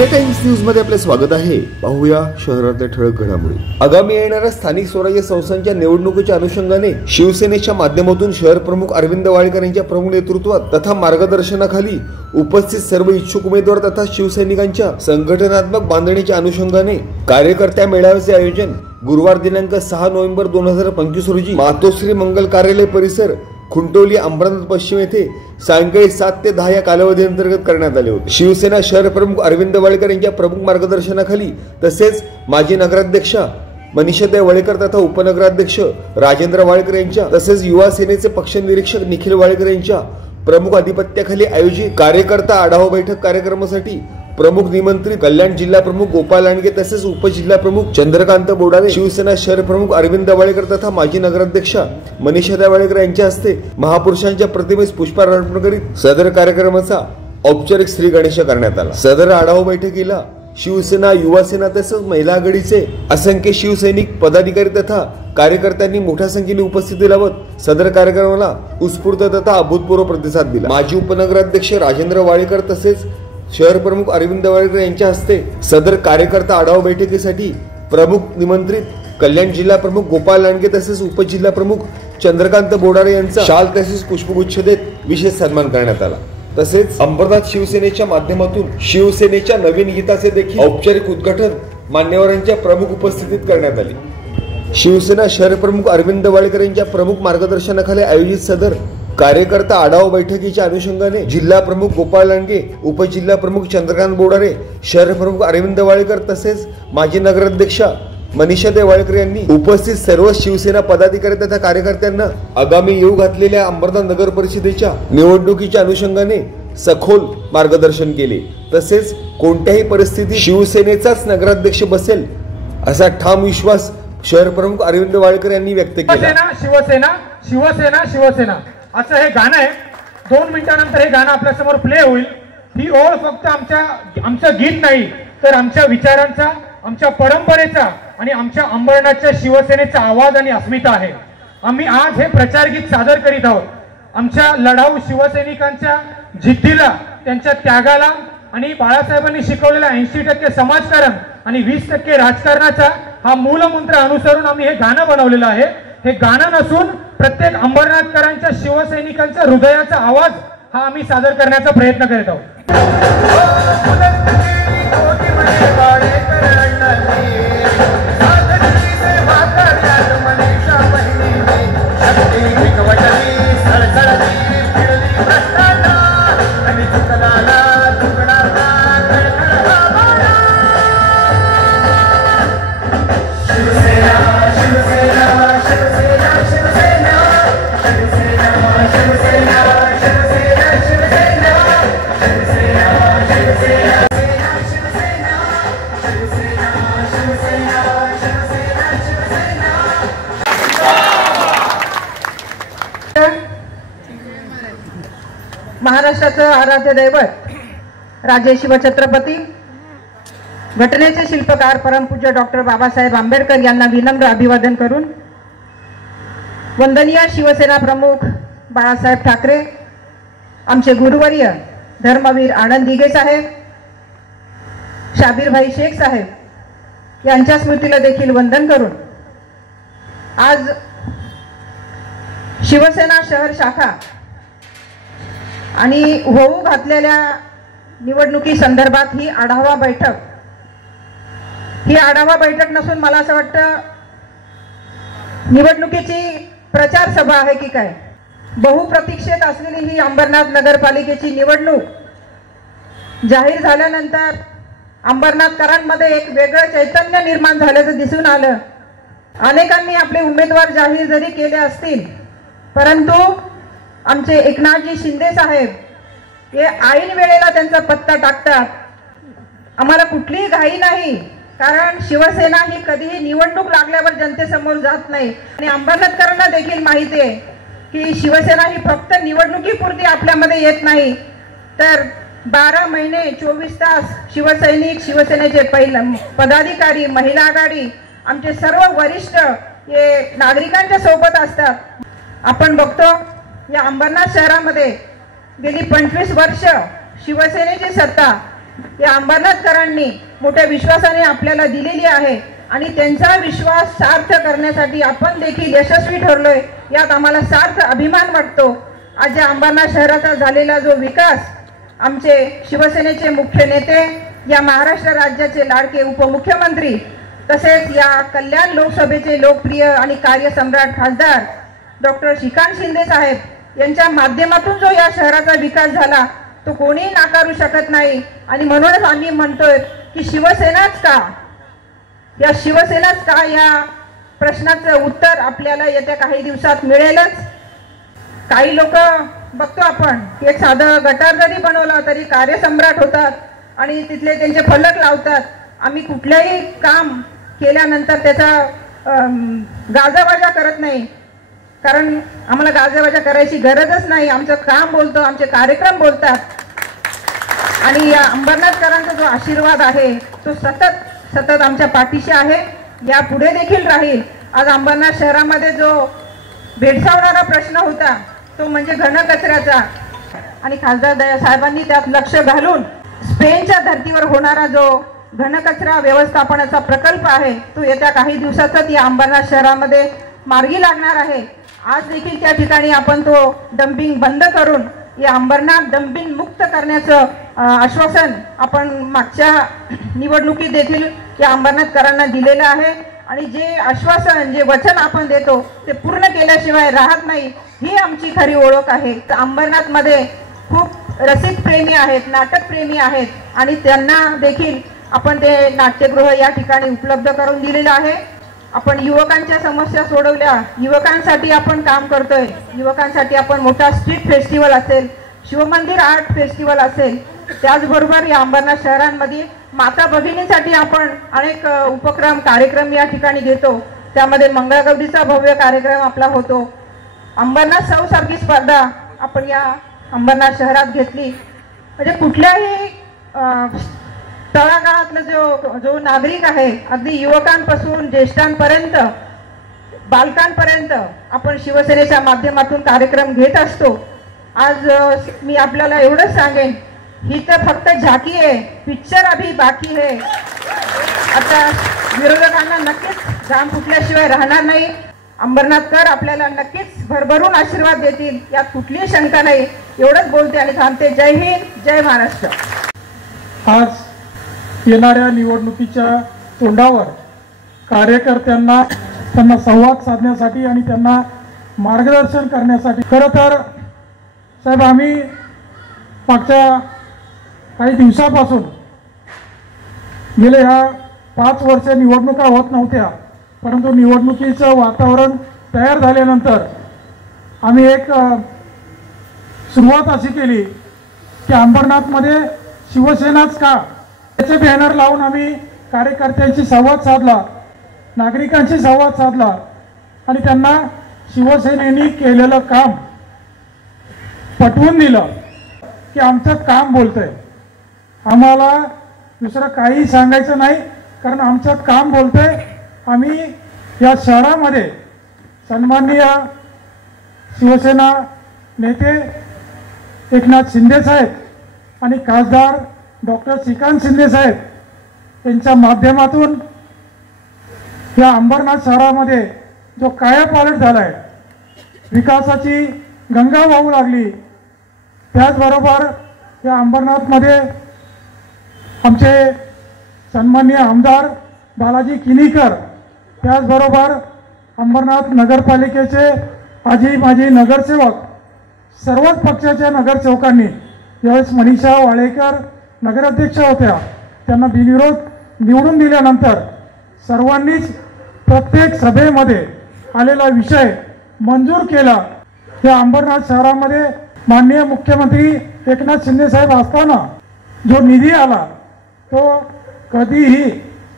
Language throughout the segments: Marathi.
इंडिया टाइम्स न्यूज मध्ये आपले स्वागत आहे। पाहूया शहरातल्या ठळक घडामोडी। आगामी येणाऱ्या स्थानिक स्वराज्य संस्थांच्या निवडणुकीच्या अनुषंगाने शिवसेनेच्या माध्यमातून शहर प्रमुख अरविंद वाळकर यांच्या प्रमुख नेतृत्वात तथा मार्गदर्शनाखाली उपस्थित सर्व इच्छुक उमेदवार तथा शिवसैनिकांच्या संघटनात्मक बांधणीच्या अनुषंगाने कार्यकर्त्या मेळाव्याचे आयोजन गुरुवार दिनांक 6 नोव्हेंबर 2025 रोजी मातोश्री मंगल कार्यालय परिसर खुंटोली अंबरनाथ पश्चिम येथे सायंकाळी 7 ते 10 या कालावधी अंतर्गत करण्यात आले होते। शिवसेना शहर प्रमुख अरविंद वाळकर यांच्या प्रमुख मार्गदर्शनाखाली तसेच माजी नगराध्यक्ष मनीषाताई वाळकर तथा उपनगराध्यक्ष राजेंद्र वाळकर यांच्या तसेच युवा सेनेचे पक्ष निरीक्षक निखिल वाळकर यांच्या प्रमुख अधिपत्याखाली आयोजित कार्यकर्ता आढावा बैठक कार्यक्रमासाठी प्रमुख निमंत्रित कल्याण जिल्हा प्रमुख गोपाल लांडगे तसेच उपजिल्हा प्रमुख चंद्रकांत बोडारे शिवसेना शहर प्रमुख अरविंद वाळकर तथा माजी नगराध्यक्ष मनीषाताई वाळकर यांच्या हस्ते महापुरुषांच्या प्रतिमेस पुष्पहार अर्पण करीत सदर कार्यक्रमाचा औपचारिक श्री गणेश करण्यात आला। सदर आढावा बैठकीला शिवसेना युवा सेना तसेच महिला आघाडीचे असंख्य शिवसैनिक पदाधिकारी तथा कार्यकर्त्यांनी मोठ्या संख्येने उपस्थिती लावत सदर कार्यक्रमाला उत्स्फूर्त तथा अभूतपूर्व प्रतिसाद दिला। माजी उपनगराध्यक्ष राजेंद्र वाळकर तसेच शहर प्रमुख अरविंद वाळकर यांच्या हस्ते सदर कार्यकर्ता आढावा बैठकीसाठी प्रमुख निमंत्रित कल्याण जिल्हा प्रमुख गोपाल लांडगे तसेच उपजिल्हा प्रमुख चंद्रकांत बोडारे यांचा शाल तसेच पुष्पगुच्छ देत विशेष सन्मान करण्यात आला। तसेच अंबरनाथ शिवसेनेच्या माध्यमातून शिवसेनेच्या नवीन गीताचे देखील औपचारिक उद्घाटन मान्यवरांच्या प्रमुख उपस्थितीत करण्यात आले। शिवसेना शहर प्रमुख अरविंद वाळकर यांच्या प्रमुख मार्गदर्शनाखाली आयोजित सदर कार्यकर्ता आढावा बैठकीच्या अनुषंगाने जिल्हा प्रमुख गोपाल लांडगे उपजिल्हा प्रमुख चंद्रकांत बोडारे शहर प्रमुख अरविंद वाळकर तसेच माजी नगराध्यक्ष मनीषाताई वाळकर यांनी उपस्थित सर्व शिवसेना पदाधिकारी तथा कार्यकर्त्यांना आगामी येऊ घातलेल्या अंबरनाथ नगर परिषदेच्या निवडणुकीच्या अनुषंगाने सखोल मार्गदर्शन केले। तसेच कोणत्याही परिस्थितीत शिवसेनेचाच नगराध्यक्ष बसेल असा ठाम विश्वास शहर प्रमुख अरविंद वाळकर यांनी व्यक्त केला। शिवसेना शिवसेना शिवसेना असं हे गाणं आहे। 2 मिनिटांनंतर हे गाणं आपल्या समोर प्ले होईल। ही ओळ फक्त आमचं गीत नाही तर आमच्या विचारांचा, आमच्या परंपरेचा आणि आमच्या अंबरनाथच्या शिवसेनेचा आवाज आणि अस्मिता आहे। आम्ही आज हे प्रचार गीत सादर करीत आहोत। आमच्या लढाऊ शिवसैनिकांच्या जिद्दीला, त्यांच्या त्यागाला आणि बाळासाहेबांनी शिकवलेल्या 80% समाजकारण आणि 20% राजकारणाचा हा मूलमंत्र अनुसरून आम्ही हे गाणं बनवलेलं आहे। हे गाणं नसून प्रत्येक अंबरनाथकरांच्या शिवसैनिकांच्या हृदयाचा आवाज हा आम्ही सादर करण्याचा प्रयत्न करीत आहोत। महाराष्ट्राचं आराध्य दैवत राजे शिवछत्रपती, घटनेचे शिल्पकार परमपूज्य डॉक्टर बाबासाहेब आंबेडकर यांना विनम्र अभिवादन करून वंदनीय शिवसेना प्रमुख बाळासाहेब ठाकरे, आमचे गुरुवर्य धर्मवीर आनंद दिघे साहेब, शाबीरभाई शेख साहेब यांच्या स्मृतीला देखील वंदन करून आज शिवसेना शहर शाखा आणि होऊ घातलेल्या निवडणुकी संदर्भात ही आढावा बैठक नसून मला असं वाटतं निवडणुकीची प्रचार सभा आहे की काय। बहुप्रतीक्षित असलेली ही अंबरनाथ नगरपालिकेची निवडणूक जाहीर झाल्यानंतर अंबरनाथकरांमध्ये एक वेगळं चैतन्य निर्माण झाल्याचं दिसून आलं। अनेकांनी आपले उमेदवार जाहीर जरी केले असतील परंतु आमचे एकनाथजी शिंदे साहेब हे ऐन वेळेला त्यांचा पत्ता टाकतात। आम्हाला कुठलीही घाई नाही, कारण शिवसेना ही कधीही निवडणूक लागल्यावर जनतेसमोर जात नाही आणि अंबरनाथकरांना देखील माहिती आहे की शिवसेना ही फक्त निवडणुकीपुरती आपल्यामध्ये येत नाही तर 12 महिने 24 तास शिवसैनिक, शिवसेनेचे पदाधिकारी, महिला आघाडी, आमचे सर्व वरिष्ठ हे नागरिकांच्या सोबत असतात। आपण बघतो या अंबरनाथ शहरामध्ये गेली 25 वर्ष शिवसेनेची सत्ता या अंबरनाथकरांनी मोठ्या विश्वासाने आपल्याला दिलेली आहे आणि त्यांचा विश्वास सार्थ करण्यासाठी आपण देखील यशस्वी ठरलोय, यात आम्हाला सार्थ अभिमान वाटतो। आज या अंबरनाथ शहराचा झालेला जो विकास, आमचे शिवसेनेचे मुख्य नेते, या महाराष्ट्र राज्याचे लाडके उपमुख्यमंत्री, तसेच या कल्याण लोकसभेचे लोकप्रिय आणि कार्यसम्राट खासदार डॉक्टर श्रीकांत शिंदे साहेब यांच्या माध्यमातून जो या शहराचा विकास झाला तो कोणी नाकारू शकत नाही। आणि म्हणूनच आम्ही म्हणतोय की शिवसेनाच का, या शिवसेनाच का, या प्रश्नाचं उत्तर आपल्याला येत्या काही दिवसात मिळेलच। काही लोक बघतो आपण एक साधं गटार जरी बनवला तरी कार्यसम्राट होतात आणि तिथले त्यांचे फलक लावतात। आम्ही कुठल्याही काम केल्यानंतर त्याचा गाजावाजा करत नाही, कारण आम्हाला गाजावाजा करायची गरजच नाही। आमचं काम बोलतो, आमचे कार्यक्रम बोलतात आणि या अंबरनाथकरांचा जो आशीर्वाद आहे तो सतत सतत आमच्या पाठीशी आहे, या पुढे देखील राहील। आज अंबरनाथ शहरामध्ये जो भेडसावणारा प्रश्न होता तो म्हणजे घनकचऱ्याचा, आणि खासदार दया साहेबांनी त्यात लक्ष घालून स्पेनच्या धर्तीवर होणारा जो घनकचरा व्यवस्थापनाचा प्रकल्प आहे तो येत्या काही दिवसातच या अंबरनाथ शहरामध्ये मार्गी लागणार आहे। आज देखील त्या ठिकाणी आपण तो डंपिंग बंद करून या अंबरनाथ डंपिंग मुक्त करण्याचं आश्वासन आपण मागच्या निवडणुकीत देखील या अंबरनाथकरांना दिलेलं आहे आणि जे आश्वासन, जे वचन आपण देतो ते पूर्ण केल्याशिवाय राहत नाही, ही आमची खरी ओळख आहे। अंबरनाथमध्ये खूप रसिक प्रेमी आहेत, नाटक प्रेमी आहेत आणि त्यांना देखील आपण ते नाट्यगृह या ठिकाणी उपलब्ध करून दिलेलं आहे। आपण युवकांच्या समस्या सोडवल्या, युवकांसाठी आपण काम करतोय, युवकांसाठी आपण मोठा स्ट्रीट फेस्टिवल असेल, शिवमंदिर आर्ट फेस्टिवल असेल, त्याचबरोबर या अंबरनाथ शहरांमध्ये माता भगिनींसाठी आपण अनेक उपक्रम कार्यक्रम या ठिकाणी घेतो। त्यामध्ये मंगळगौरीचा भव्य कार्यक्रम आपला होतो। अंबरनाथ सौ सारखी स्पर्धा आपण या अंबरनाथ शहरात घेतली, म्हणजे कुठल्याही तळागाळातला जो नागरिक आहे, अगदी युवकांपासून ज्येष्ठांपर्यंत बालकांपर्यंत आपण शिवसेनेच्या माध्यमातून कार्यक्रम घेत असतो। आज मी आपल्याला एवढंच सांगेन, ही तर फक्त झाकी आहे, पिक्चर अभी बाकी है। आता विरोधकांना नक्कीच जाम फुटल्याशिवाय राहणार नाही। अंबरनाथकर आपल्याला नक्कीच भरभरून आशीर्वाद देतील, यात कुठलीही शंका नाही। एवढंच बोलते आणि थांबते। जय हिंद, जय महाराष्ट्र। आज येणाऱ्या निवडणुकीच्या तोंडावर कार्यकर्त्यांना त्यांना संवाद साधण्यासाठी आणि त्यांना मार्गदर्शन करण्यासाठी, खरं तर साहेब आम्ही मागच्या काही दिवसापासून गेले ह्या 5 वर्ष निवडणुका होत नव्हत्या, परंतु निवडणुकीचं वातावरण तयार झाल्यानंतर आम्ही एक सुरुवात अशी केली की अंबरनाथमध्ये शिवसेनाच का, त्याचे बॅनर लावून आम्ही कार्यकर्त्यांशी संवाद साधला, नागरिकांशी संवाद साधला आणि त्यांना शिवसेनेने केलेलं काम पटवून दिलं की आमचं काम बोलतंय। आम्हाला दुसरं काही सांगायचं नाही, कारण आमचं काम बोलतंय। आम्ही या शहरामध्ये सन्माननीय शिवसेना नेते एकनाथ शिंदे साहेब आणि खासदार डॉक्टर श्रीकांत शिंदे साहेब यांच्या माध्यमातून या अंबरनाथ शहरामध्ये जो कायापालट झालाय, विकासाची गंगा वाहू लागली, त्याचबरोबर या अंबरनाथमध्ये आमचे सन्माननीय आमदार बालाजी किनीकर, त्याचबरोबर अंबरनाथ नगरपालिकेचे आजी माजी नगरसेवक, सर्वच पक्षाच्या नगरसेवकांनी, यावेळेस मनीषा वाळेकर नगराध्यक्ष होत्या, त्यांना बिनविरोध निवडून दिल्यानंतर सर्वांनीच प्रत्येक सभेमध्ये आलेला विषय मंजूर केला। या अंबरनाथ शहरामध्ये माननीय मुख्यमंत्री एकनाथ शिंदे साहेब असताना जो निधी आला तो कधीही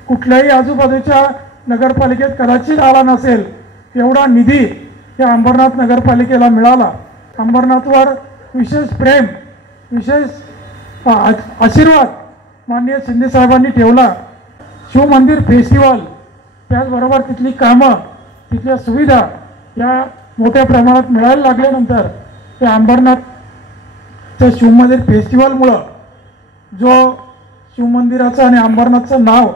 कुठल्याही आजूबाजूच्या नगरपालिकेत कदाचित आला नसेल, एवढा निधी या अंबरनाथ नगरपालिकेला मिळाला। अंबरनाथवर विशेष प्रेम, विशेष आशीर्वाद माननीय शिंदे साहेबांनी ठेवला। शिवमंदिर फेस्टिवल, त्याचबरोबर तिथली कामं, तिथल्या सुविधा या मोठ्या प्रमाणात मिळायला लागल्यानंतर त्या अंबरनाथच्या शिवमंदिर फेस्टिवलमुळं जो शिवमंदिराचं आणि अंबरनाथचं नाव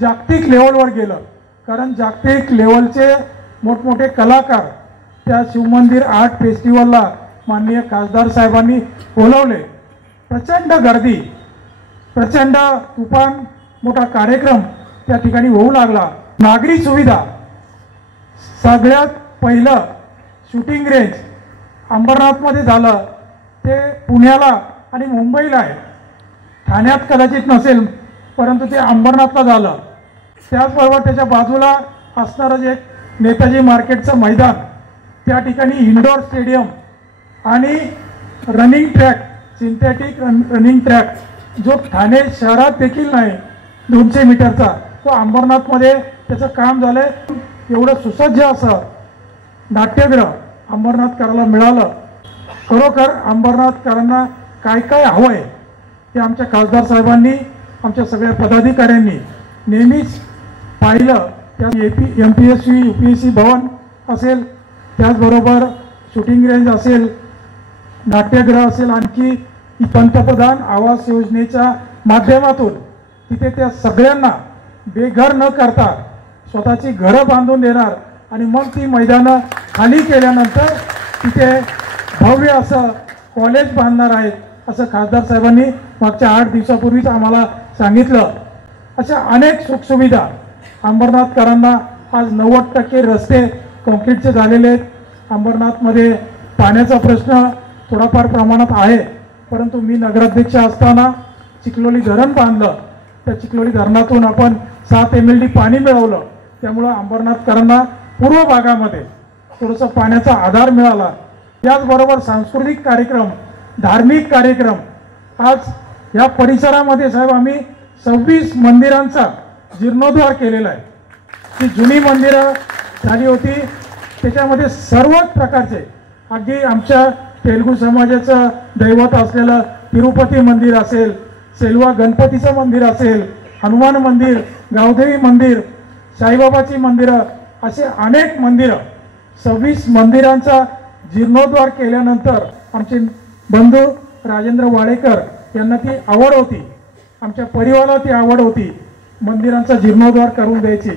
जागतिक लेवलवर गेलं, कारण जागतिक लेवलचे मोठमोठे कलाकार त्या शिवमंदिर आर्ट फेस्टिवलला माननीय खासदार साहेबांनी बोलवले. प्रचंड गर्दी, प्रचंड तुफान मोठा कार्यक्रम त्या ठिकाणी होऊ लागला. नागरी सुविधा, सगळ्यात पहिलं शूटिंग रेंज अंबरनाथमध्ये झालं, ते पुण्याला आणि मुंबईला आहे. ठाण्यात कदाचित नसेल, परंतु ते अंबरनाथला झालं. त्याचबरोबर त्याच्या बाजूला असणारं जे नेताजी मार्केटचं मैदान, त्या ठिकाणी इंडोर स्टेडियम आणि running track, synthetic running track, जो ठाणे शहरात देखील नाही 200 मीटरचा, तो अंबरनाथमध्ये त्याचं काम झालंय. एवढं सुसज्ज असं नाट्यगृह अंबरनाथकराला मिळालं. खरोखर अंबरनाथकरांना काय काय हवं आहे ते आमच्या खासदार साहेबांनी, आमच्या सगळ्या पदाधिकाऱ्यांनी नेहमीच पाहिलं. त्या MPSC UPSC भवन असेल, त्याचबरोबर शूटिंग रेंज असेल, नाट्यगृह असेल, आणखी पंतप्रधान आवास योजनेच्या माध्यमातून तिथे त्या सगळ्यांना बेघर न करता स्वतःची घरं बांधून देणार आणि मग ती मैदानं खाली केल्यानंतर तिथे भव्य असं कॉलेज बांधणार आहेत, असं खासदार साहेबांनी मागच्या 8 दिवसापूर्वीच आम्हाला सांगितलं. अशा अनेक सुखसुविधा अंबरनाथकरांना आज 90% रस्ते कॉन्क्रीटचे झालेले आहेत. अंबरनाथमध्ये पाण्याचा प्रश्न थोडाफार प्रमाणात आहे, परंतु मी नगराध्यक्ष असताना चिखलोली धरण बांधलं. त्या चिखलोली धरणातून आपण 7 MLD पाणी मिळवलं. त्यामुळं अंबरनाथकरांना पूर्व भागामध्ये थोडंसं पाण्याचा आधार मिळाला. त्याचबरोबर सांस्कृतिक कार्यक्रम, धार्मिक कार्यक्रम, आज या परिसरामध्ये साहेब आम्ही 26 मंदिरांचा जीर्णोद्धार केलेला आहे. ती जुनी मंदिरं झाली होती, त्याच्यामध्ये सर्वच प्रकारचे, अगदी आमच्या तेलुगू समाजाचं दैवत असलेलं तिरुपती मंदिर असेल, सेल्वा गणपतीचं मंदिर असेल, हनुमान मंदिर, गावदेवी मंदिर, साईबाबाची मंदिरं, असे अनेक मंदिरं, 26 मंदिरांचा जीर्णोद्धार केल्यानंतर आमचे बंधू राजेंद्र वाडेकर यांना ती आवड होती, आमच्या परिवाराला ती आवड होती मंदिरांचा जीर्णोद्धार करून द्यायची.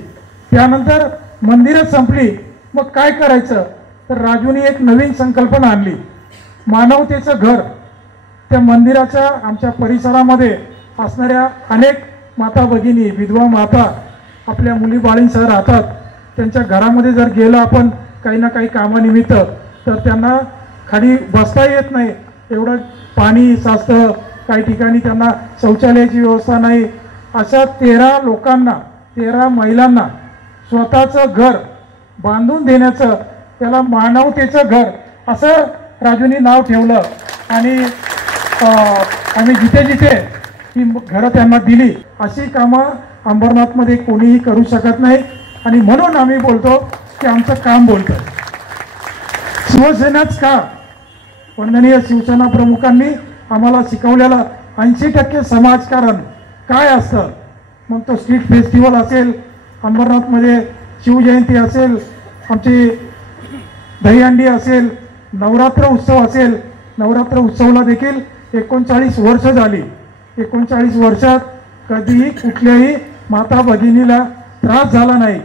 त्यानंतर मंदिरं संपली, मग काय करायचं, तर राजूने एक नवीन संकल्पना आणली, मानवतेचं घर. त्या मंदिराच्या आमच्या परिसरामध्ये असणाऱ्या अनेक माता भगिनी, विधवा माता आपल्या मुली बाळींसह राहतात. त्यांच्या घरामध्ये जर गेलं आपण काही ना काही कामानिमित्त, तर त्यांना खाली बसता येत नाही, एवढं पाणी साचतं, काही ठिकाणी त्यांना शौचालयाची व्यवस्था नाही. अशा 13 लोकांना, 13 महिलांना स्वतःचं घर बांधून देण्याचं, त्याला मानवतेचं घर असं राजूनी नाव ठेवलं. आणि आम्ही जिथे जिथे ती घरं त्यांना दिली. अशी कामं अंबरनाथमध्ये कोणीही करू शकत नाही, आणि म्हणून आम्ही बोलतो की आमचं काम बोलतं. शिवसेनाच का, वंदनीय शिवसेना प्रमुखांनी आम्हाला शिकवलेलं 80% समाजकारण काय असतं. मग तो स्ट्रीट फेस्टिवल असेल, अंबरनाथमध्ये शिवजयंती असेल, आमची दहीहंडी असेल, नवरात्र उत्सव असेल. नवरात्र उत्सवाला देखील 39 वर्ष झाली. 39 वर्षात कधीही कुठल्याही माता भगिनीला त्रास झाला नाही.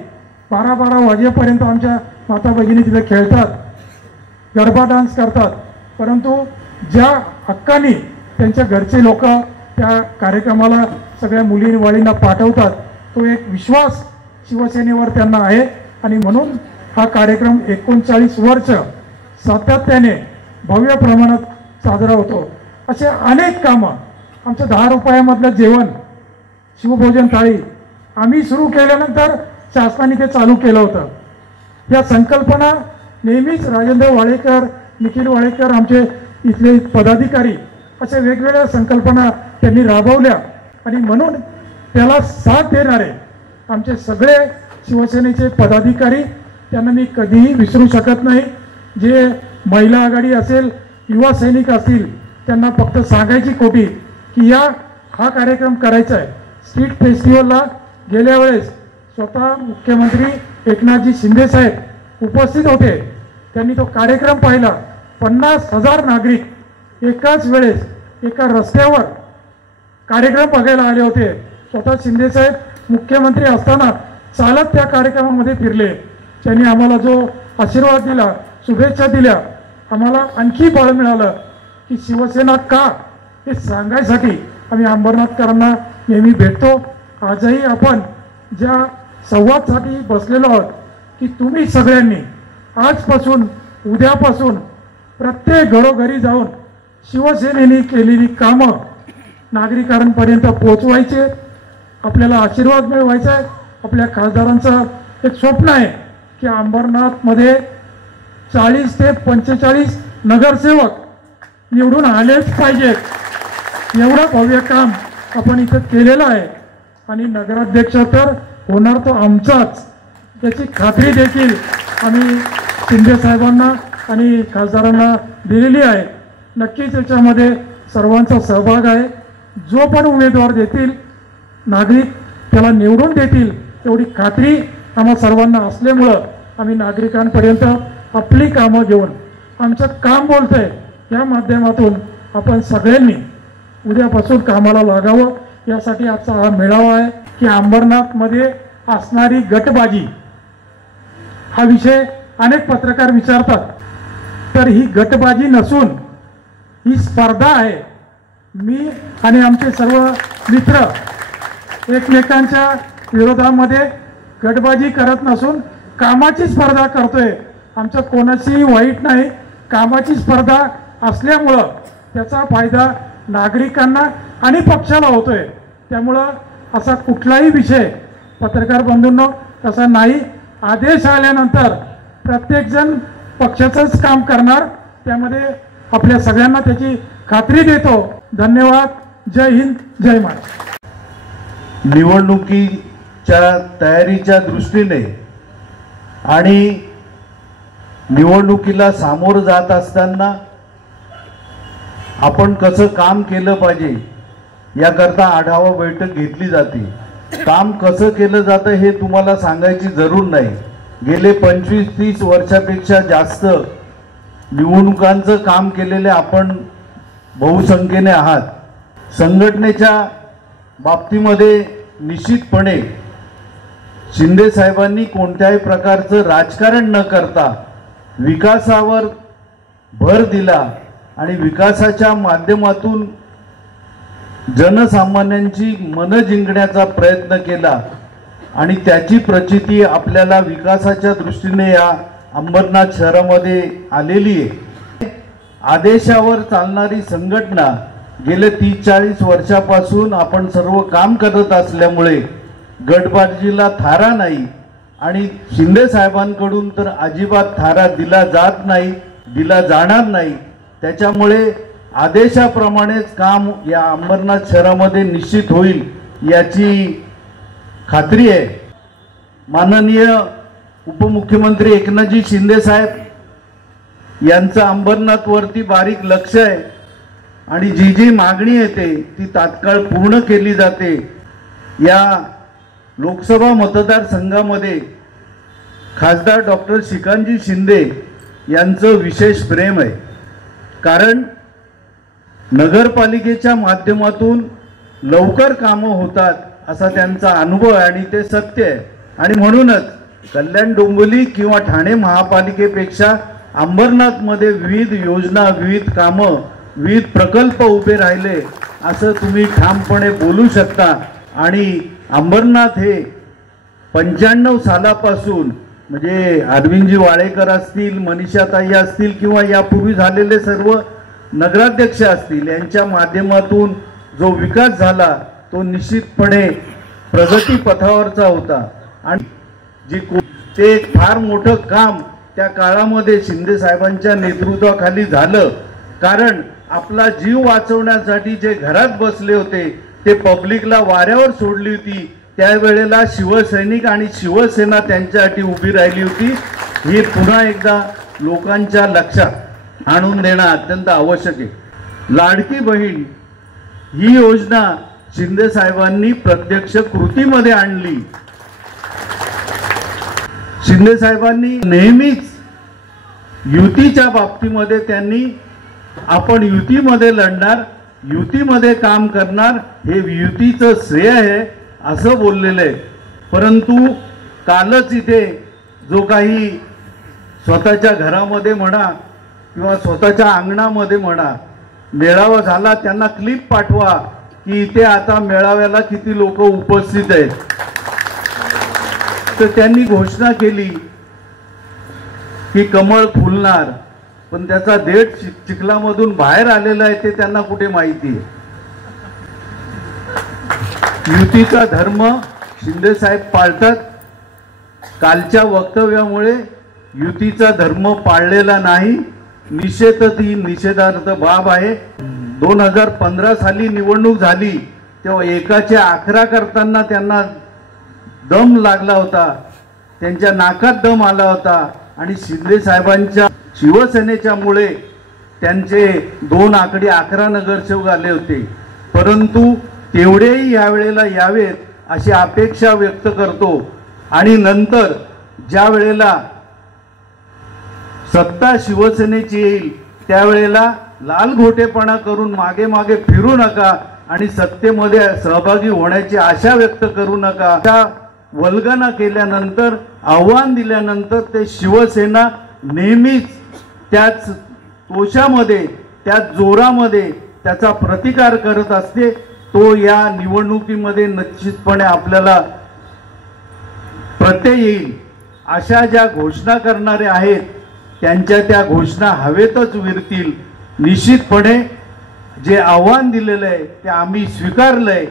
12-12 वाजेपर्यंत आमच्या माता भगिनी तिथे खेळतात, गरबा डान्स करतात. परंतु ज्या हक्काने त्यांच्या घरचे लोक त्या कार्यक्रमाला सगळ्या मुली वाळींना पाठवतात, तो एक विश्वास शिवसेनेवर त्यांना आहे. आणि म्हणून हा कार्यक्रम 39 वर्ष सातत्याने भव्य प्रमाणात साजरा होतो. असे अनेक कामं, आमचं 10 रुपयामधलं जेवण, शिवभोजन थाळी आम्ही सुरू केल्यानंतर शासनाने ते चालू केलं होतं. या संकल्पना नेहमीच राजेंद्र वाडेकर, निखिल वाडेकर, आमचे इथले पदाधिकारी, अशा वेगवेगळ्या संकल्पना त्यांनी राबवल्या. आणि म्हणून त्याला साथ देणारे आमचे सगळे शिवसेनेचे पदाधिकारी, त्यांना मी कधीही विसरू शकत नाही. जे महिला आघाडी असेल, युवा सैनिक असतील, त्यांना फक्त सांगायची कोटी की हा कार्यक्रम करायचा आहे. स्ट्रीट फेस्टिवलला गेल्या वेळेस स्वतः मुख्यमंत्री एकनाथजी शिंदे साहेब उपस्थित होते. त्यांनी तो कार्यक्रम पाहिला. 50,000 नागरिक एकाच वेळेस एका रस्त्यावर कार्यक्रम बघायला आले होते. स्वतः शिंदेसाहेब मुख्यमंत्री असताना चालत त्या कार्यक्रमामध्ये फिरले. त्यांनी आम्हाला जो आशीर्वाद दिला, शुभेच्छा दिल्या, आम्हाला आणखी बळ मिळालं की शिवसेना का हे सांगायसाठी आम्ही अंबरनाथकरांना नेहमी भेटतो. आजही आपण ज्या संवादसाठी बसलेलो आहोत की तुम्ही सगळ्यांनी आजपासून उद्यापासून प्रत्येक घरोघरी जाऊन शिवसेनेने केलेली कामं नागरिकांपर्यंत पोहोचवायचे, आपल्याला आशीर्वाद मिळवायचा आहे. आपल्या खासदारांचं एक स्वप्न आहे की अंबरनाथमध्ये 40 ते 45 नगरसेवक निवडून आलेच पाहिजेत. एवढं भव्य काम आपण इथं केलेलं आहे आणि नगराध्यक्ष तर होणार तो आमचाच याची खात्री देखील आम्ही शिंदे साहेबांना आणि खासदारांना दिलेली आहे. नक्कीच याच्यामध्ये सर्वांचा सहभाग आहे. जो पण उमेदवार देतील नागरिक त्याला निवडून देतील एवढी खात्री आम्हा सर्वांना असल्यामुळं आम्ही नागरिकांपर्यंत आपली कामं घेऊन आमचं काम बोलतंय या माध्यमातून आपण सगळ्यांनी उद्यापासून कामाला लागावं यासाठी आजचा हा मेळावा आहे की अंबरनाथमध्ये असणारी गटबाजी हा विषय अनेक पत्रकार विचारतात. तर ही गटबाजी नसून ही स्पर्धा आहे. मी आणि आमचे सर्व मित्र एकमेकांच्या विरोधामध्ये गटबाजी करत नसून कामाची स्पर्धा करतोय. आमचं कोणाशीही वाईट नाही. कामाची स्पर्धा असल्यामुळं त्याचा फायदा नागरिकांना आणि पक्षाला होतोय. त्यामुळं असा कुठलाही विषय पत्रकार बंधूंनो तसा नाही. आदेश आल्यानंतर प्रत्येकजण पक्षाचंच काम करणार, त्यामध्ये आपल्या सगळ्यांना त्याची खात्री देतो. धन्यवाद. जय हिंद, जय महाराष्ट्र. निवडणुकीच्या तयारीच्या दृष्टीने आणि निवडणुकीला सामोरं जात असताना आपण कसं काम केलं पाहिजे याकरता आढावा बैठक घेतली जाते. काम कसं केलं जातं हे तुम्हाला सांगायची जरूर नाही. गेले 25-30 वर्षापेक्षा जास्त निवडणुकांचं काम केलेले आपण बहुसंख्येने आहात. संघटनेच्या बाबतीमध्ये निश्चितपणे शिंदे साहेबांनी कोणत्याही प्रकारचं राजकारण न करता विकासावर भर दिला आणि विकासाच्या माध्यमातून जनसामान्यांची मनं जिंकण्याचा प्रयत्न केला आणि त्याची प्रचिती आपल्याला विकासाच्या दृष्टीने या अंबरनाथ शहरामध्ये आलेली आहे. आदेशावर चालणारी संघटना गेले 30-40 वर्षापासून आपण सर्व काम करत असल्यामुळे गटबाजीला थारा नाही आणि शिंदे साहेबांकडून तर अजिबात थारा दिला जात नाही, दिला जाणार नाही. त्याच्यामुळे आदेशाप्रमाणेच काम या अंबरनाथ शहरामध्ये निश्चित होईल याची खात्री आहे. माननीय उपमुख्यमंत्री एकनाथजी शिंदे साहेब यांचं अंबरनाथवरती बारीक लक्ष आहे आणि जी जी मागणी येते ती तात्काळ पूर्ण केली जाते. या लोकसभा मतदारसंघामध्ये खासदार डॉक्टर श्रीकांतजी शिंदे यांचं विशेष प्रेम आहे. कारण नगरपालिकेच्या माध्यमातून लवकर कामं होतात असा त्यांचा अनुभव आहे आणि ते सत्य आहे. आणि म्हणूनच कल्याण डोंबिवली किंवा ठाणे महापालिकेपेक्षा अंबरनाथमध्ये विविध योजना, विविध कामं, विविध प्रकल्प उभे राहिले असं तुम्ही ठामपणे बोलू शकता. आणि अंबरनाथ हे 95 सालापासून म्हणजे अरविंदजी वाळेकर असतील, मनीषाताई असतील किंवा यापूर्वी झालेले सर्व नगराध्यक्ष असतील यांच्या माध्यमातून जो विकास झाला तो निश्चितपणे प्रगती पथावरचा होता. आणि ते एक फार मोठं काम त्या काळामध्ये शिंदे साहेबांच्या नेतृत्वाखाली झालं. कारण आपला जीव वाचवण्यासाठी जे घरात बसले होते ते पब्लिकला वाऱ्यावर सोडली होती. त्यावेळेला शिवसैनिक आणि शिवसेना त्यांच्यासाठी उभी राहिली होती. ही पुन्हा एकदा लोकांच्या लक्षात आणून देणं अत्यंत आवश्यक आहे. लाडकी बहीण ही योजना शिंदे साहेबांनी प्रत्यक्ष कृतीमध्ये आणली. शिंदे साहेबांनी नेहमीच युतीच्या बाबतीमध्ये त्यांनी आपण युतीमध्ये लढणार युतीमध्ये काम करणार हे युतीचं श्रेय आहे असं बोललेलं आहे. परंतु कालच इथे जो काही स्वतःच्या घरामध्ये म्हणा किंवा स्वतःच्या अंगणामध्ये म्हणा मेळावा झाला, त्यांना क्लिप पाठवा की इथे आता मेळाव्याला किती लोक उपस्थित आहेत. तर त्यांनी घोषणा केली की कमळ फुलणार, पण त्याचा देठ चिखलामधून बाहेर आलेला आहे ते त्यांना कुठे माहिती आहे. युतीचा धर्म शिंदे साहेब पाळतात. कालच्या वक्तव्यामुळे युतीचा धर्म पाळलेला नाही, निषेधच ही निषेधार्थ बाब आहे. 2015 साली निवडणूक झाली तेव्हा 111 करताना त्यांना दम लागला होता, त्यांच्या नाकात दम आला होता आणि शिंदे साहेबांच्या शिवसेनेच्या मुळे त्यांचे 2 आकडी 11 नगरसेवक आले होते. परंतु तेवढेही यावेळेला यावेत अशी अपेक्षा व्यक्त करतो. आणि नंतर ज्या वेळेला सत्ता शिवसेनेची येईल त्यावेळेला लाल घोटेपणा करून मागे मागे फिरू नका आणि सत्तेमध्ये सहभागी होण्याची आशा व्यक्त करू नका. त्या वल्गना केल्यानंतर, आव्हान दिल्यानंतर ते शिवसेना नेहमीच त्याच तोषामध्ये, त्याच जोरामध्ये त्याचा प्रतिकार करत असते. तो या निवडणुकीमध्ये निश्चितपणे आपल्याला प्रत्यय येईल. अशा ज्या घोषणा करणारे आहेत त्यांच्या त्या घोषणा हवेतच विरतील. निश्चितपणे जे आव्हान दिलेलं आहे ते आम्ही स्वीकारलंय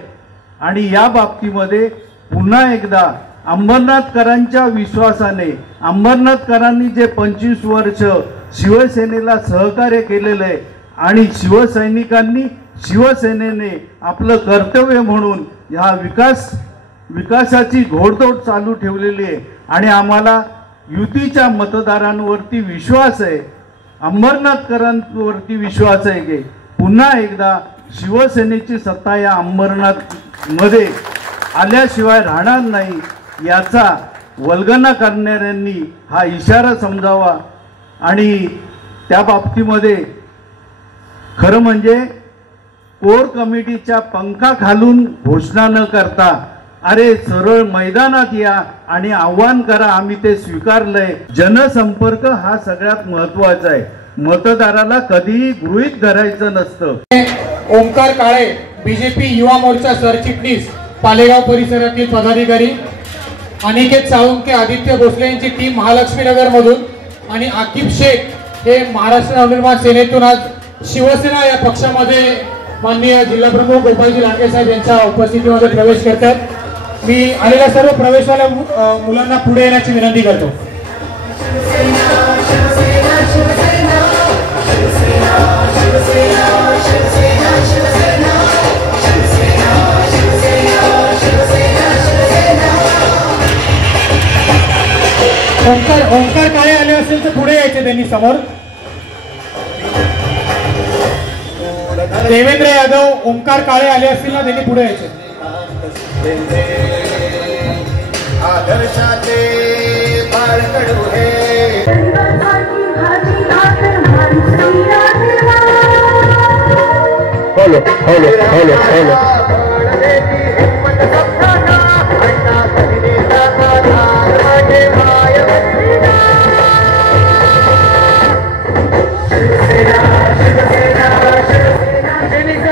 आणि या बाबतीमध्ये पुन्हा एकदा अंबरनाथकरांच्या विश्वासाने, अंबरनाथकरांनी जे 25 वर्ष शिवसेनेला सहकार्य केलेलं आहे आणि शिवसैनिकांनी शिवसेनेने आपलं कर्तव्य म्हणून या विकासाची घोडदौड चालू ठेवलेली आहे आणि आम्हाला युतीच्या मतदारांवरती विश्वास आहे, अंबरनाथकरांवरती विश्वास आहे की पुन्हा एकदा शिवसेनेची सत्ता या अंबरनाथमध्ये आल्याशिवाय राहणार नाही. याचा वल्गना करणाऱ्यांनी हा इशारा समजावा. आणि त्या बाबतीमध्ये खरं म्हणजे कोर कमिटीच्या पंखाखालून घोषणा न करता अरे सरळ मैदानात या आणि आव्हान करा, आम्ही ते स्वीकारलंय. जनसंपर्क हा सगळ्यात महत्वाचा आहे. मतदाराला कधीही गृहीत धरायचं नसतं. ओंकार काळे बीजेपी युवा मोर्चा सरचिटणीस पालेगाव परिसरातील पदाधिकारी, अनिकेत साळुंके, आदित्य भोसले यांची टीम महालक्ष्मी नगर मधून आणि आकिब शेख हे महाराष्ट्र नवनिर्माण सेनेतून आज शिवसेना या पक्षामध्ये माननीय जिल्हाप्रमुख गोपाळजी लांडगे साहेब यांच्या उपस्थितीमध्ये प्रवेश करतात. मी आलेल्या सर्व प्रवेशवाल्या मुलांना पुढे येण्याची विनंती करतो. ओंकार काळे आले असेल तर पुढे यायचे त्यांनी समोर. देवेंद्र यादव, ओंकार काळे आले असतील ना, त्यांनी पुढे यायचे. आदर्शाचे बाळकडू हे हॅलो हॅलो हॅलो हॅलो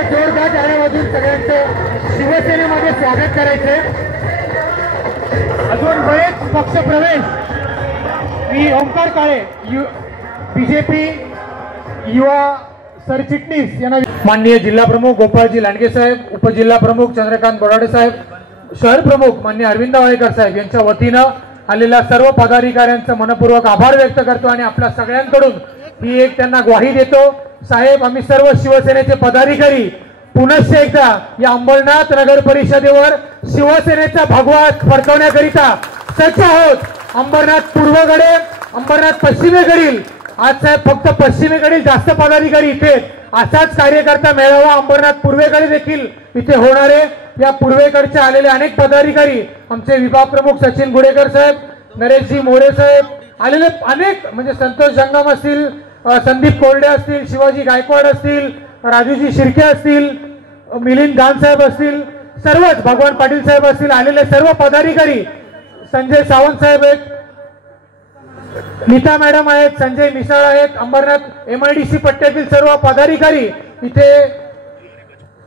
जोरदार टाळ्यामधून सगळ्यांचं शिवसेनेमध्ये स्वागत करायचे. अजून बरेच पक्ष प्रवेश. मी ओंकार काळे बीजेपी युवा सरचिटणीस यांना माननीय जिल्हाप्रमुख गोपाळजी लांडगे साहेब, उपजिल्हाप्रमुख चंद्रकांत बोराडे साहेब, शहर प्रमुख माननीय अरविंद वाळेकर साहेब यांच्या वतीनं आलेल्या सर्व पदाधिकाऱ्यांचं मनपूर्वक आभार व्यक्त करतो आणि आपल्या सगळ्यांकडून ही एक त्यांना ग्वाही देतो. साहेब, आम्ही सर्व शिवसेनेचे पदाधिकारी पुनश्च एकदा या अंबरनाथ नगर परिषदेवर शिवसेनेचा भगवा फडकवण्याकरिता सज्ज आहोत. अंबरनाथ पूर्वेकडे, अंबरनाथ पश्चिमेकडील, आज साहेब फक्त पश्चिमेकडील जास्त पदाधिकारी इथे, असाच कार्यकर्ता मेळावा अंबरनाथ पूर्वेकडे देखील इथे होणारे. या पूर्वेकडचे आलेले अनेक पदाधिकारी, आमचे विभाग प्रमुख सचिन गुडेकर साहेब, नरेशजी मोरे साहेब, आलेले अनेक म्हणजे संतोष जंगम असतील, संदीप कोरडे असतील, शिवाजी गायकवाड असतील, राजूजी शिर्के असतील, मिलिंद गान साहेब असतील, सर्वच भगवान पाटील साहेब असतील, आलेले सर्व पदाधिकारी, संजय सावंत साहेब आहेत, नीता मॅडम आहेत, संजय मिसाळ आहेत, अंबरनाथ MIDC पट्ट्यातील सर्व पदाधिकारी इथे,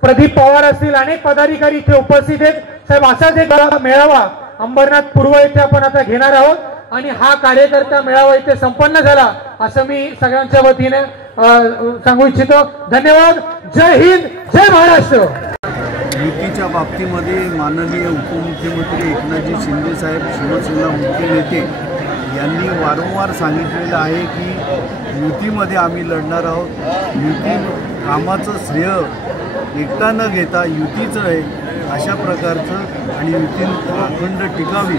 प्रदीप पवार असतील, अनेक पदाधिकारी इथे उपस्थित आहेत. साहेब असाच एक मेळावा अंबरनाथ पूर्व येथे आपण आता घेणार आहोत आणि हा कार्यकर्ता मेळावा इथे संपन्न झाला असं मी सगळ्यांच्या वतीने सांगू इच्छितो. धन्यवाद. जय हिंद, जय महाराष्ट्र. युतीच्या बाबतीमध्ये माननीय उपमुख्यमंत्री एकनाथजी शिंदे साहेब, शिवसेना मुख्य नेते यांनी वारंवार सांगितलेलं आहे की युतीमध्ये आम्ही लढणार आहोत. युती कामाचं श्रेय एकटा न घेता युतीचं आहे अशा प्रकारचं आणि युती अखंड टिकावी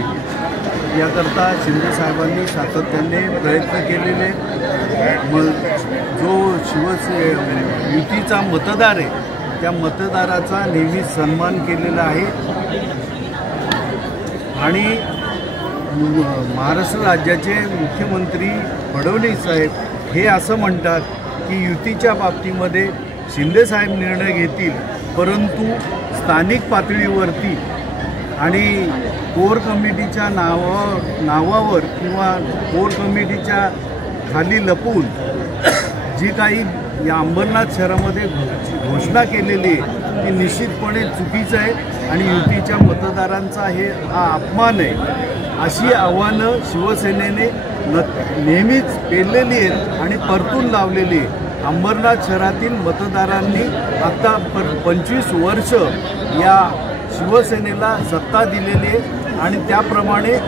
याकरता शिंदे साहेबांनी सातत्याने प्रयत्न केलेले. मग जो युतीचा मतदार आहे त्या मतदाराचा नेहमी सन्मान केलेला आहे आणि महाराष्ट्र राज्याचे मुख्यमंत्री फडणवीस साहेब हे असं म्हणतात की युतीच्या बाबतीमध्ये शिंदेसाहेब निर्णय घेतील, परंतु स्थानिक पातळीवरती आणि कोर कमिटीच्या नावावर किंवा कोर कमिटीच्या खाली लपून जी काही या अंबरनाथ शहरामध्ये घोषणा केलेली आहे ती निश्चितपणे चुकीचं आहे आणि युतीच्या मतदारांचा हा अपमान आहे. अशी आव्हानं शिवसेनेने नेहमीच पेललेली आहेत आणि परतून लावलेली आहे. अंबरनाथ शहरातील मतदारांनी आता 25 वर्ष या शिवसेनेला सत्ता दिलेली आहे आणि त्याप्रमाणे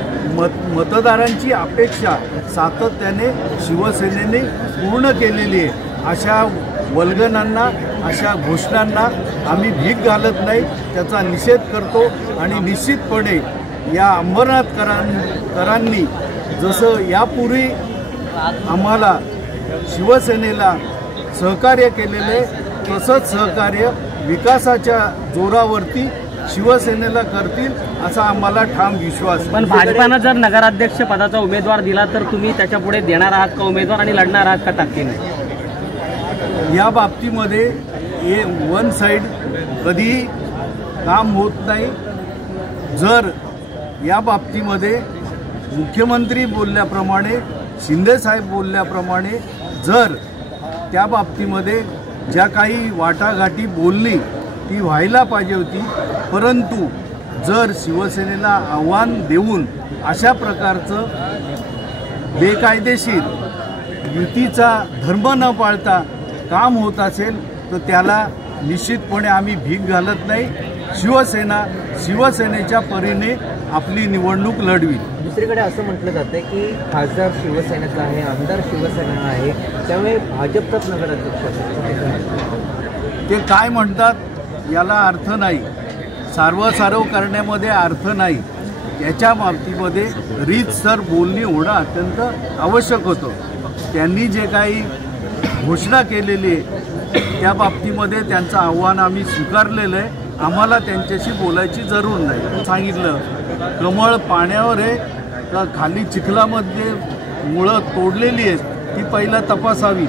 मतदारांची अपेक्षा सातत्याने शिवसेनेने पूर्ण केलेली आहे. अशा वल्गनांना, अशा घोषणांना आम्ही भीक घालत नाही, त्याचा निषेध करतो आणि निश्चितपणे या अंबरनाथकरांनी जसं यापूर्वी आम्हाला शिवसेनेला सहकार्य केलेले तसंच सहकार्य विकासाच्या जोरावरती शिवसेनेला करतील असा आम्हाला ठाम विश्वास. पण भाजपानं जर नगराध्यक्ष पदाचा उमेदवार दिला तर तुम्ही त्याच्या पुढे देणार आहात का उमेदवार आणि लढणार आहात का ताकदीने? या बाबतीमध्ये हे वन साईड कधीही काम होत नाही. जर या बाबतीमध्ये मुख्यमंत्री बोलल्याप्रमाणे, शिंदेसाहेब बोलल्याप्रमाणे जर त्या बाबतीमध्ये ज्या काही वाटाघाटी बोलली ती व्हायला पाहिजे होती, परंतु जर शिवसेनेला आव्हान देऊन अशा प्रकारचं बेकायदेशीर युतीचा धर्म न पाळता काम होत असेल तर त्याला निश्चितपणे आम्ही भीक घालत नाही. शिवसेनेच्या परीने आपली निवडणूक लढवी. दुसरीकडे असं म्हटलं जातं की खासदार शिवसेनेचा आहे, आमदार शिवसेना आहे, त्यामुळे भाजपचाच नगराध्यक्ष. ते काय म्हणतात याला अर्थ नाही, सारव करण्यामध्ये अर्थ नाही. याच्या बाबतीमध्ये रीतसर बोलणी होणं अत्यंत आवश्यक होतं. त्यांनी जे काही घोषणा केलेली आहे त्या बाबतीमध्ये त्यांचं आव्हान आम्ही स्वीकारलेलं आहे. आम्हाला त्यांच्याशी बोलायची जरूर नाही. सांगितलं कमळ पाण्यावर आहे का खाली चिखलामध्ये मुळं तोडलेली आहेत ती पहिला तपासावी.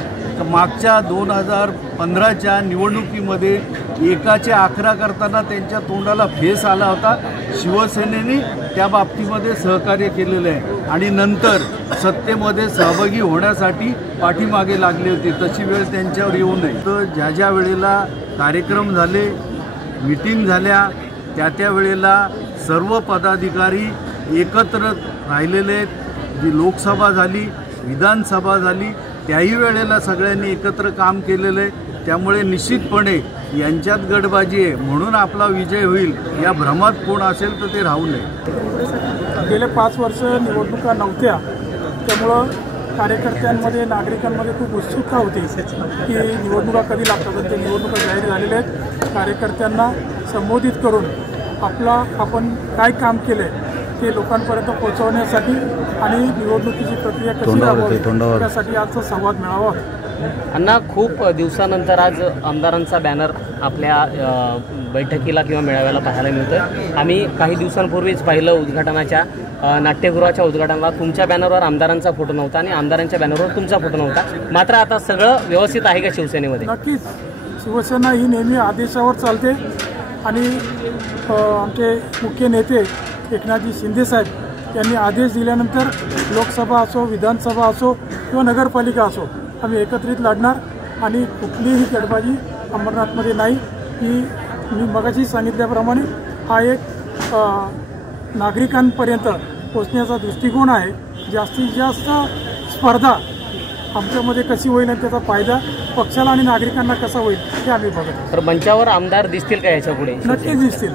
मागच्या 2015च्या निवडणुकीमध्ये 111 करताना त्यांच्या तोंडाला फेस आला होता. शिवसेनेने त्या बाबतीमध्ये सहकार्य केलेलं आहे आणि नंतर सत्तेमध्ये सहभागी होण्यासाठी पाठीमागे लागले होते. तशी वेळ त्यांच्यावर येऊ नये. तर ज्या वेळेला कार्यक्रम झाले, मीटिंग झाल्या, त्या वेळेला सर्व पदाधिकारी एकत्र राहिलेले आहेत. जी लोकसभा झाली, विधानसभा झाली, त्याही वेळेला सगळ्यांनी एकत्र काम केलेलं आहे. त्यामुळे निश्चितपणे यांच्यात गटबाजी आहे म्हणून आपला विजय होईल या भ्रमात कोण असेल तर ते राहू नये. गेले 5 वर्ष निवडणुका नव्हत्या, त्यामुळं कार्यकर्त्यांमध्ये, नागरिकांमध्ये खूप उत्सुकता होती की निवडणुका कधी लागतात. ते निवडणुका जाहीर झालेल्या आहेत. कार्यकर्त्यांना संबोधित करून आपण काय काम केलं आहे ते लोकांपर्यंत पोहोचवण्यासाठी आणि निवडणुकीची प्रक्रिया कशी राबवावी त्यासाठी आजचा संवाद मेळावा. अण्णा, खूप दिवसानंतर आज आमदारांचा बॅनर आपल्या बैठकीला किंवा मेळाव्याला पाहायला मिळतोय. आम्ही काही दिवसांपूर्वीच पाहिलं उद्घाटनाच्या नाट्यगृहाच्या उद्घाटनाला तुमच्या बॅनरवर आमदारांचा फोटो नव्हता आणि आमदारांच्या बॅनरवर तुमचा फोटो नव्हता. मात्र आता सगळं व्यवस्थित आहे का शिवसेनेमध्ये? नक्कीच शिवसेना ही नेहमी आदेशावर चालते आणि आमचे मुख्य नेते एकनाथजी शिंदेसाहेब यांनी आदेश दिल्यानंतर लोकसभा असो, विधानसभा असो किंवा नगरपालिका असो, आम्ही एकत्रित लढणार आणि कुठलीही गटबाजी अंबरनाथमध्ये नाही. ही मी मगाशी सांगितल्याप्रमाणे हा एक नागरिकांपर्यंत पोचण्याचा दृष्टिकोन आहे. जास्तीत जास्त स्पर्धा आमच्यामध्ये कशी होईल आणि त्याचा फायदा पक्षाला आणि नागरिकांना कसा होईल हे आम्ही बघतो. तर मंचावर आमदार दिसतील का याच्या पुढे? नक्कीच दिसतील.